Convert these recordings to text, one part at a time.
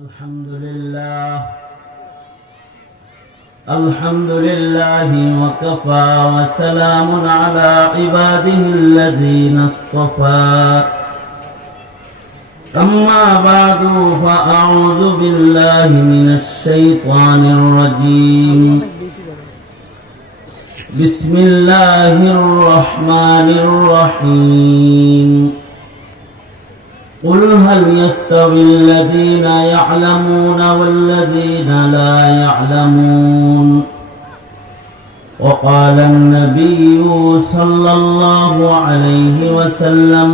الحمد لله وكفى وسلام على عباده الذين اصطفى أما بعد فأعوذ بالله من الشيطان الرجيم بسم الله الرحمن الرحيم قل هل يستوي الذين يعلمون والذين لا يعلمون وقال النبي صلى الله عليه وسلم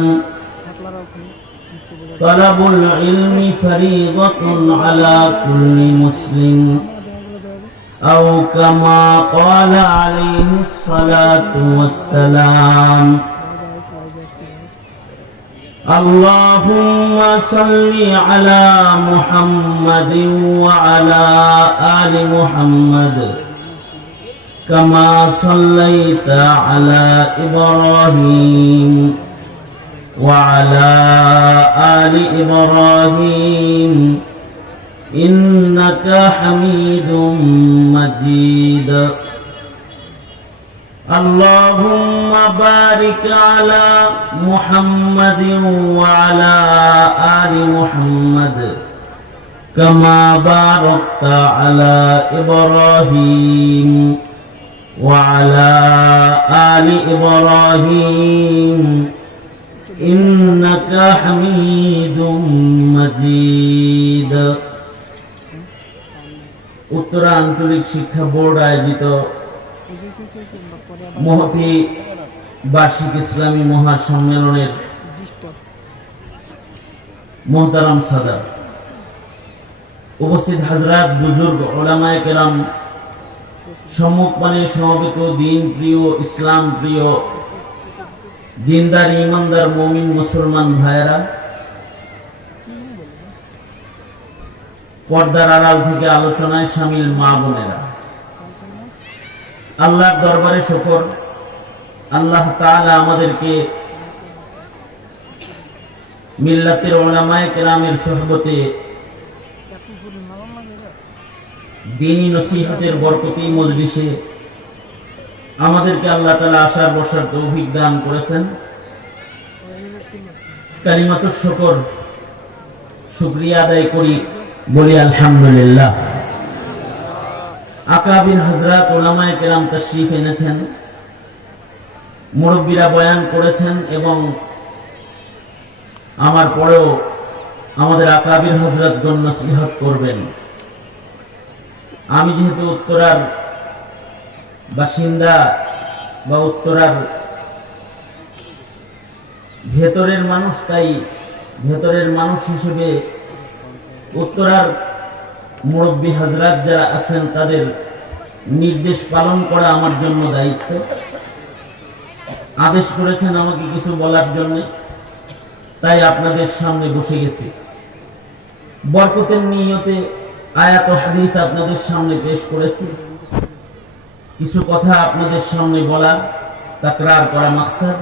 طلب العلم فريضة على كل مسلم أو كما قال عليه الصلاة والسلام اللهم صل على محمد وعلى آل محمد كما صليت على إبراهيم وعلى آل إبراهيم إنك حميد مجيد اللهم بارك على محمد وعلى آل محمد كما باركت على إبراهيم وعلى آل إبراهيم إنك حميد مجيد উত্তরাঞ্চলিক শিক্ষা বোর্ড আয়োজিত মহতি বার্ষিক ইসলামী মহাসম্মেলনের মোহতারাম সাদা উপস্থিত হাজরাত বুজুর্গ উলামায়ে কেরাম সম্মুখপানে সমবেত দিন প্রিয় ইসলাম প্রিয় দিনদার ইমানদার মুমিন মুসলমান ভাইরা পর্দার আড়াল থেকে আলোচনায় শামিল মা বোনেরা আল্লাহর দরবারে শুকর আল্লাহ তাআলা আমাদেরকে মিল্লাতের উলামায়ে কেরামের সুহবতে দ্বীনি নসিহতের বরকতি মজলিসে আমাদেরকে আল্লাহ তাআলা আসার বসার তৌফিক দান করেছেন। কালিমাতুশ শুকর শুকরিয়া আদায় করি, বলি আলহামদুলিল্লাহ। আকাবির হযরত উলামায়ে কেরাম তাশরীফ এনেছেন, মুরব্বীরা বয়ান করেছেন এবং আমার পরেও আমাদের আকাবির হযরতগণ নসিহত করবেন। আমি যেহেতু উত্তরার বাসিন্দা বা উত্তরার ভেতরের মানুষ, তাই ভেতরের মানুষ হিসেবে উত্তরার মুরব্বী হযরত যারা আছেন তাদের নির্দেশ পালন করা আমার জন্য দায়িত্ব। আদেশ করেছেন আমাকে কিছু বলার জন্য, তাই আপনাদের সামনে বসে গেছি। বরকতের নিয়তে আয়াত ও হাদিস আপনাদের সামনে পেশ করেছি। কিছু কথা আপনাদের সামনে বলা, তাকরার করা মাকসাদ।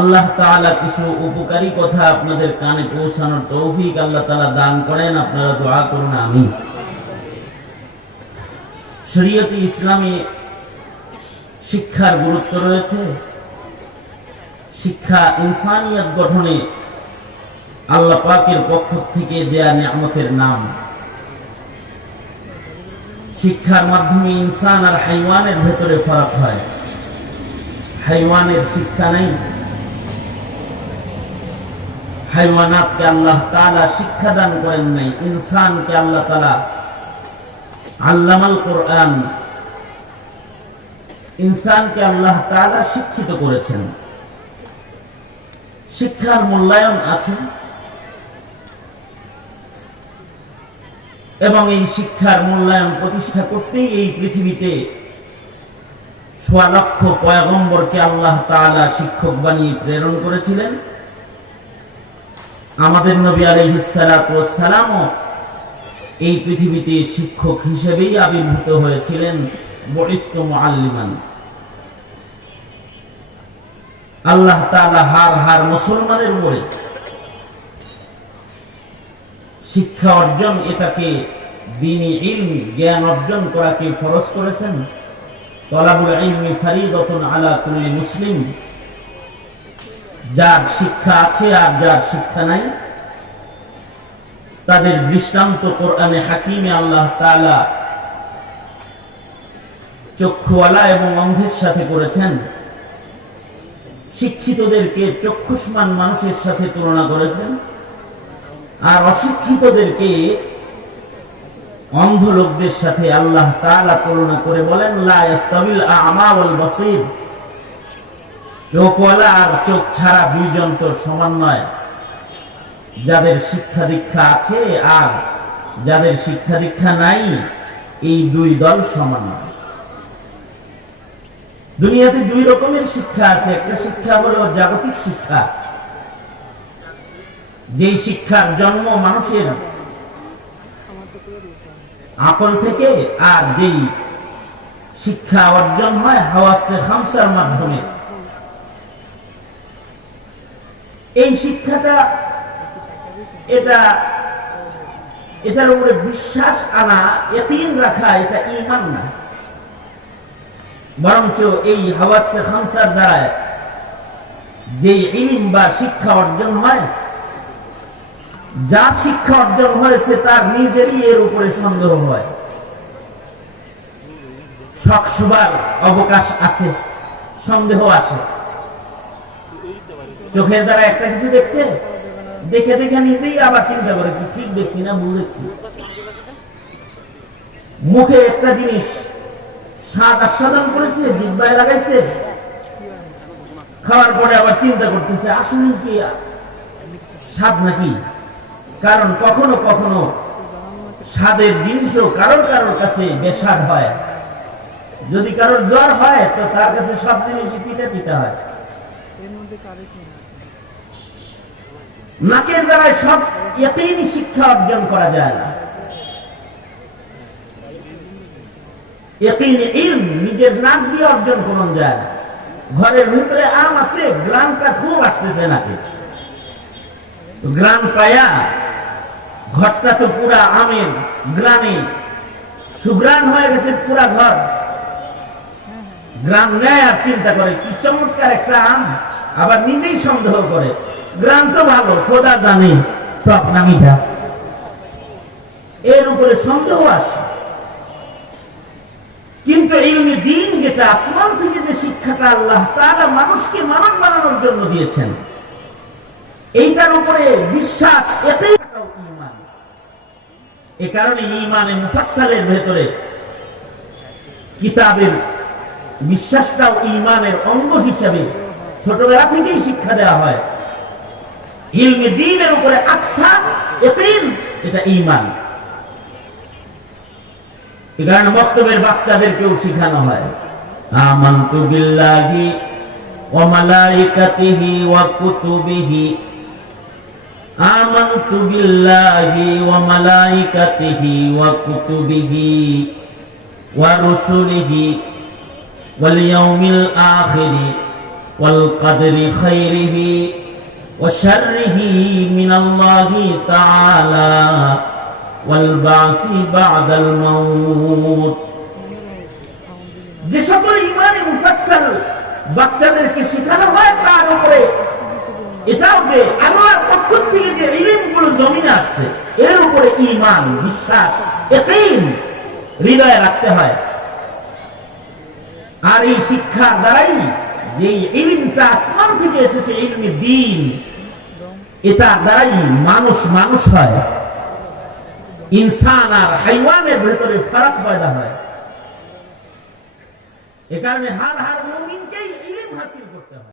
আল্লাহ তাআলা কিছু উপকারী কথা আপনাদের কানে পৌঁছানোর তৌফিক আল্লাহ তাআলা দান করেন। আপনারা দোয়া করুন, আমিন। শরীয়তে ইসলামে শিক্ষার গুরুত্ব রয়েছে। শিক্ষা ইনসানিয়ত গঠনে আল্লাহ পাকের পক্ষ থেকে দেয়া নিয়ামতের নাম। শিক্ষার মাধ্যমে ইনসান আর হাইওয়ানের ভেতরে ফারাক হয়। হাইওয়ানের শিক্ষা নেই, হাইওয়ানাতকে আল্লাহ তাআলা শিক্ষা দান করেন নাই। ইনসানকে আল্লাহ তাআলা আল্লামাল কোরআন, ইনসানকে আল্লাহ তাআলা শিক্ষিত করেছেন। শিক্ষার মূল্যায়ন আছে এবং এই শিক্ষার মূল্যায়ন প্রতিষ্ঠা করতেই এই পৃথিবীতে ৬ লক্ষ পয়গম্বরকে আল্লাহ তাআলা শিক্ষক বানিয়ে প্রেরণ করেছিলেন। আমাদের নবী আলাইহিস সালাতু ওয়াস সালামও এই পৃথিবীতে শিক্ষক হিসেবেই আবির্ভূত হয়েছিলেন। বুইস্তু মুআল্লিমান। আল্লাহ তাআলা হার হার মুসলমানের উপরে শিক্ষা অর্জন, এটাকে দ্বীনি ইলম জ্ঞান অর্জন করাকে ফরজ করেছেন। তলাবুল ইলমি ফারিদাতুন আলা কুল্লি মুসলিম, যার শিক্ষা আছে আর যার শিক্ষা নাই তাদের দৃষ্টান্ত কোরআনে হাকিমে আল্লাহ তাআলা চক্ষুওয়ালা এবং অন্ধের সাথে করেছেন। শিক্ষিতদেরকে চক্ষুষ্মান মানুষের সাথে তুলনা করেছেন, আর অশিক্ষিতদেরকে অন্ধ লোকদের সাথে আল্লাহ তাআলা তুলনা করে বলেন লা ইস্তাবিল আ'মা ওয়াল বাসীর, চোখওয়ালা আর চোখ ছাড়া দুইজন তো সমান নয়। যাদের শিক্ষা দীক্ষা আছে আর যাদের শিক্ষা দীক্ষা নাই, এই দুই দল সমান নয়। দুনিয়াতে দুই রকমের শিক্ষা আছে। একটা শিক্ষা হলো জাগতিক শিক্ষা, যেই শিক্ষার জন্ম মানুষের আকল থেকে, আর যেই শিক্ষা অর্জন হয় হাওয়াসে খামসার মাধ্যমে। এই শিক্ষাটা এটার উপরে বিশ্বাস আনা, ইয়াকিন রাখা, এটা ঈমান না, বরঞ্চ এই হাওয়াসে খামসার দ্বারা যে ইলম বা শিক্ষা অর্জন হয়, যা শিক্ষা অর্জন হয়েছে তার নিজেরই এর উপরে সন্দেহ হয়। শখ শুবার অবকাশ আছে, সন্দেহ আসে। চোখের দ্বারা একটা কিছু দেখছে, দেখে দেখে নিজেই আবার চিন্তা করে কি ঠিক দেখছি না ভুল দেখছি। মুখে একটা জিনিস স্বাদ আস্বাদন করেছে, জিহ্বায় লাগাইছে, খাওয়ার পরে আবার চিন্তা করতেছে আসলে কি স্বাদ নাকি। কারণ কখনো কখনো স্বাদের জিনিসও কারোর কারোর কাছে বেস্বাদ হয়। যদি কারোর জ্বর হয় তো তার কাছে সব জিনিসই তিতা তিতা হয়। নাকের দ্বারা সব ইয়াকিনী শিক্ষা অর্জন করা যায় না। ইয়াকিনী ইলম নিজের নাক দিয়ে অর্জন করা যায় না। ঘরের ভিতরে আম আছে, গ্রামটা খুব আসতেছে নাকি, গ্রাম পায়া ঘরটা তো পুরা আমের গ্রামে সুগ্রাম হয়ে গেছে পুরা ঘর। গ্রাম নেয় আর চিন্তা করে কি চমৎকার একটা আম, আবার নিজেই সন্দেহ করে গ্রাম তো ভালো, খোদা জানে টক না মিঠা, এর উপরে সন্দেহ আসে। কিন্তু ইলমে দ্বীন যেটা আসমান থেকে যে শিক্ষাটা আল্লাহ তাআলা মানুষকে মানুষ বানানোর জন্য দিয়েছেন, এইটার উপরে বিশ্বাস, এটাই ঈমান। এ কারণে ঈমানে মুফাসসালের ভেতরে কিতাবের বিশ্বাসটাও ঈমানের অঙ্গ হিসেবে ছোটবেলা থেকেই শিক্ষা দেওয়া হয়। ইলমে দ্বীনের উপরে আস্থা, ইয়াকিন, এটা ঈমান। এই কারণে বক্তব্যের বাচ্চাদেরকেও শেখানো হয় আমানতু বিল্লাহি ওয়া মালাইকাতিহি ওয়া কুতুবিহি, আমানতু বিল্লাহি ওয়া মালাইকাতিহি ওয়া কুতুবিহি ওয়া রুসুলিহি ওয়াল ইয়াউমিল আখিরি ওয়াল কদরি খাইরিহি ওয়া শাররিহি মিনাল্লাহি তাআলা ওয়াল বাসি বা'দাল মাউত। যে সকল ঈমানে মুফাসসাল বাচ্চাদেরকে শেখানো হয় তার উপরে এটাও যে আল্লাহর পক্ষ থেকে যে ইলমগুলো জমিনে আসছে এর উপরে ঈমান, বিশ্বাস, ইয়াকিন হৃদয়ে রাখতে হয়। আর এই শিক্ষার দ্বারাই যে ইলমটা আসমান থেকে এসেছে, ইলমে দ্বীন, এটার দ্বারাই মানুষ মানুষ হয়। ইনসান আর হাইওয়ানের ভেতরে ফারাক পয়দা হয়। এ কারণে হার মুমিনকেই ইলম হাসিল করতে হয়।